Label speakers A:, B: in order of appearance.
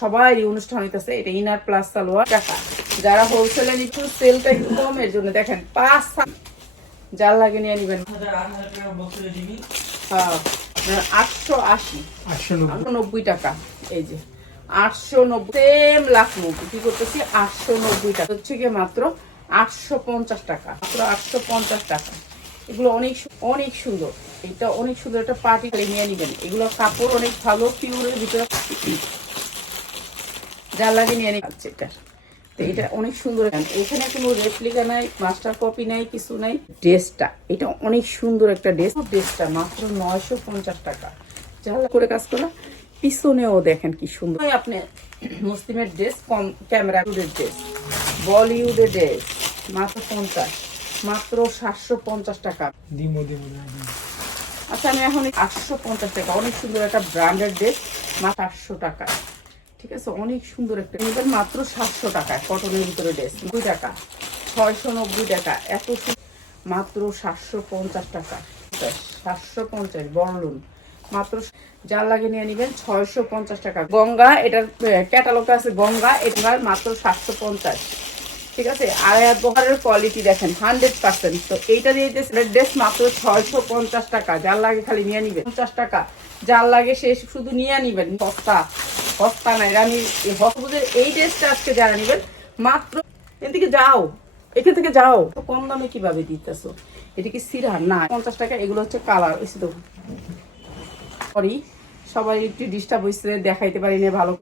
A: সবাই অনুষ্ঠান হইতেছে এটা ইনার প্লাস সালোয়ার টাকা যারা হোলসেলে নিচ্ছেন সেলটা একটু কমের জন্য। দেখেন পাঁচ যার লাগে নিয়ে নিবেন। হ্যাঁ, আটশো আশি।
B: নব্বই।
A: আটশো টাকা এই যে। আটশো নব্বই সেম লাখনৌ কি করতেছি? আটশো নব্বই টাকা। হচ্ছে গিয়ে মাত্র আটশো পঞ্চাশ টাকা। মাত্র আটশো পঞ্চাশ টাকা। এগুলো অনেক অনেক সুন্দর। এটা অনেক সুন্দর একটা পার্টি নিয়ে নিবেন। এগুলো কাপড় অনেক ভালো পিওরের ভিতরে। যার লাগে নিয়ে নিচ্ছে এটা। তো এটা অনেক সুন্দর। এখানে কোনো রেপ্লিকা নাই মাস্টার কপি নাই কিছু নাই। ড্রেসটা এটা অনেক সুন্দর একটা ড্রেস। ড্রেসটা মাত্র নয়শো পঞ্চাশ টাকা। যার করে কাজ করা পিছনেও দেখেন কি সুন্দর। আপনি মুসলিমের ড্রেস কম ক্যামেরা ড্রেস বলিউডের ড্রেস মাত্র পঞ্চাশ মাত্র সাতশো পঞ্চাশ টাকা। আচ্ছা আমি এখন আটশো পঞ্চাশ টাকা অনেক সুন্দর একটা ব্র্যান্ডেড ড্রেস মাত্র আটশো টাকা। ঠিক আছে? অনেক সুন্দর একটা এবার মাত্র সাতশো টাকা কটনের ভিতরে ড্রেস দুই টাকা। ছয়শো নব্বই টাকা। এত মাত্র সাতশো পঞ্চাশ টাকা। সাতশো পঞ্চাশ বড়লুন মাত্র যার লাগে নিয়ে নেবেন, ছয়শো পঞ্চাশ টাকা। গঙ্গা, এটার ক্যাটালগ আছে গঙ্গা, এটার মাত্র সাতশো পঞ্চাশ। ঠিক আছে? আর বহারের কোয়ালিটি দেখেন, হান্ড্রেড পার্সেন্ট। তো এইটা দিয়ে ড্রেস মাত্র ছয়শো পঞ্চাশ টাকা। যার লাগে খালি নিয়ে নিবেন, পঞ্চাশ টাকা। যার লাগে সে শুধু নিয়ে নিবেন, সস্তা। সস্তা নাই রানী এই এই ড্রেসটা আজকে যারা নেবেন, মাত্র এখান থেকে যাও, এখান থেকে যাও। কম দামে কীভাবে দিতেছো? এটা কি সিরা? না, পঞ্চাশ টাকা, এগুলো হচ্ছে কালার তো। সরি সবাই একটু ডিস্টার্ব হয়েছে দেখাইতে পারি না ভালো